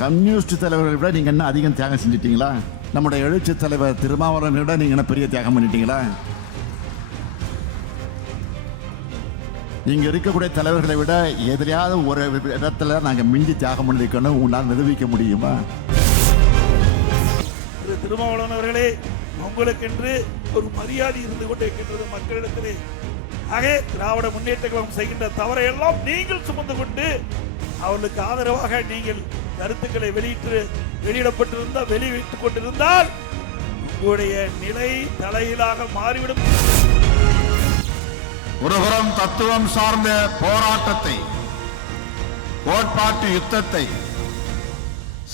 Communist தலைவர்களை விட நீங்க என்ன அதிகம் தியாகம் செஞ்சிட்டீங்களா? நம்முடைய எழுச்சி தலைவர் திருமாவளவனை விட நீங்க என்ன பெரிய தியாகம் பண்ணிட்டீங்களா? இங்க இருக்கக்கூடிய தலைவர்களை விட எதிரையாவது ஒரு இடத்துல நாங்க மிஞ்சி தியாகம் பண்ணிருக்கணும் உங்களால் நிரூபிக்க முடியுமா? திருமாவளவன் அவர்களே, உங்களுக்கென்று ஒரு மரியாதை இருந்து கொண்டே இருக்கின்றது மக்களிடத்திலே. ஆகவே திராவிட முன்னேற்ற கழகம் செய்கின்ற தவறையெல்லாம் நீங்கள் சுமந்து கொண்டு அவர்களுக்கு ஆதரவாக நீங்கள் கருத்துக்களை வெளியிட்டுக் கொண்டிருந்தால் உங்களுடைய நிலை தலையிலாக மாறிவிடும். ஒருபுறம் தத்துவம் சார்ந்த போராட்டத்தை, கோட்பாட்டு யுத்தத்தை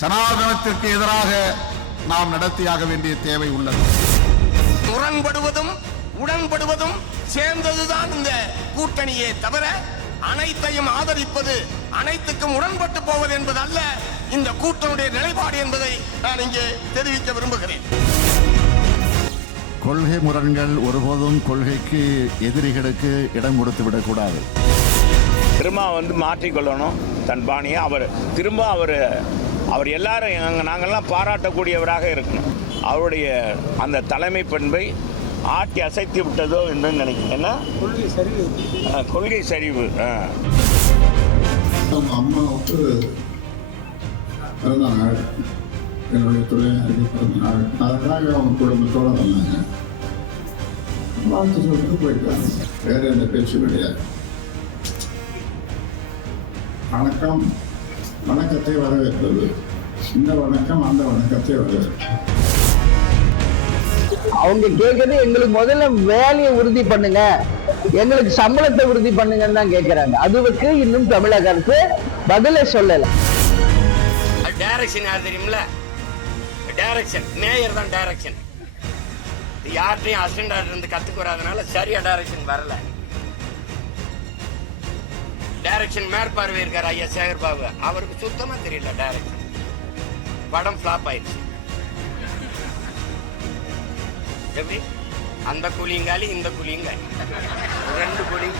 சனாதனத்திற்கு எதிராக நாம் நடத்தியாக வேண்டிய தேவை உள்ளது. முரண்படுவதும் உடன்படுவதும் சேர்ந்ததுதான் இந்த கூட்டணியே தவிர அனைத்தையும் ஆதரிப்பது, அனைத்துக்கும் உடன்பட்டு போவது என்பது அல்ல இந்த கூட்டணியுடைய நிலைப்பாடு என்பதை நான் இங்கே தெரிவிக்க விரும்புகிறேன். கொள்கை முரண்கள் ஒருபோதும் கொள்கைக்கு எதிரிகளுக்கு இடம் கொடுத்து விடக்கூடாது. திரும்ப மாற்றிக்கொள்ளணும் தன் பாணியை. அவர் எல்லாரும் நாங்கள்லாம் பாராட்டக்கூடியவராக இருக்கணும். அவருடைய அந்த தலைமை பண்பை ஆட்டி அசைத்து விட்டதோ என்று நினைக்கிறேன். என்ன கொள்கை சரிவு. அம்மாவுக்கு பிறந்த நாள், என்னுடைய தொழிலாளருக்கு பிறந்த நாள், அதற்காக அவங்க குடும்பத்தோடு வந்தாங்க. வாழ்த்து சொல்லிட்டு போயிட்டாங்க. வேற எந்த பேச்சு கிடையாது. வணக்கம், வணக்கத்தை வரவேற்பது. இந்த வணக்கம் அந்த வணக்கத்தை வரவேற்பது. அவங்க கேட்கறது எங்களுக்கு முதல்ல வேலையை உறுதி பண்ணுங்க, எங்களுக்கு சம்பளத்தை உறுதி பண்ணுங்கன்னு தான் கேட்கிறாங்க. அதுக்கு இன்னும் தமிழக அரசு பதிலே சொல்லல. டைரக்ஷன் யார் தெரியுமில்ல? டைரக்ஷன் மேயர் தான் டைரக்ஷன். யார்கிட்டையும் அசிஸ்டண்டா இருந்து கத்துக்கு வராதனால சரியா டைரக்ஷன் வரல. டைரக்ஷன் மேற்பார்வை இருக்கார் ஐயா சேகர் பாபு, அவருக்கு சுத்தமா தெரியல டைரக்ஷன். படம் ஃபிளாப் ஆயிடுச்சு. எப்படி அந்த கூலிங்காலி இந்த கூலிங்காலி, 2 கூலிங்.